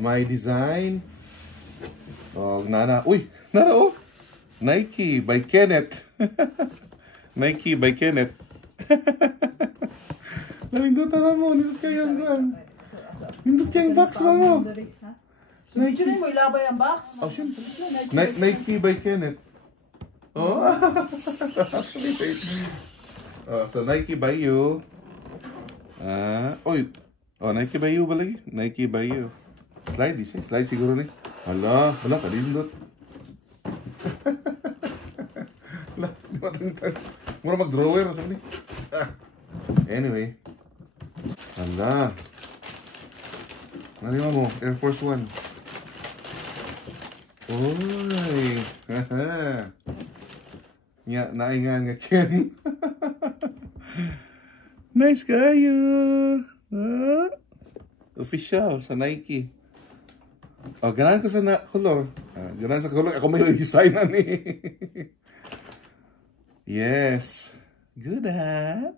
My design. Oh, nana. Uy, nana oh. Nike by Kenneth. Nike by Kenneth. Nalindot na mo. Nindot kayo yan. Nindot kayo yung box mo. Nike mo ilabay ang box. Oh, siyempre. Nike by Kenneth. Oh. Oh, so Nike by you. Oh, Nike by you ba lagi? Nike by you. Slide, slide siguro ni. Hala, kalindot. Hala, di matangtang. Mura mag-drawer. Anyway. Hala. Nalima mo, Air Force One. Uy. Nga, naingan nga ken. Nice kayo. Official sa Nike. Oh, ganahan ko sa color. Ganahan sa color. Ako may design na ni. Yes. Good, ha?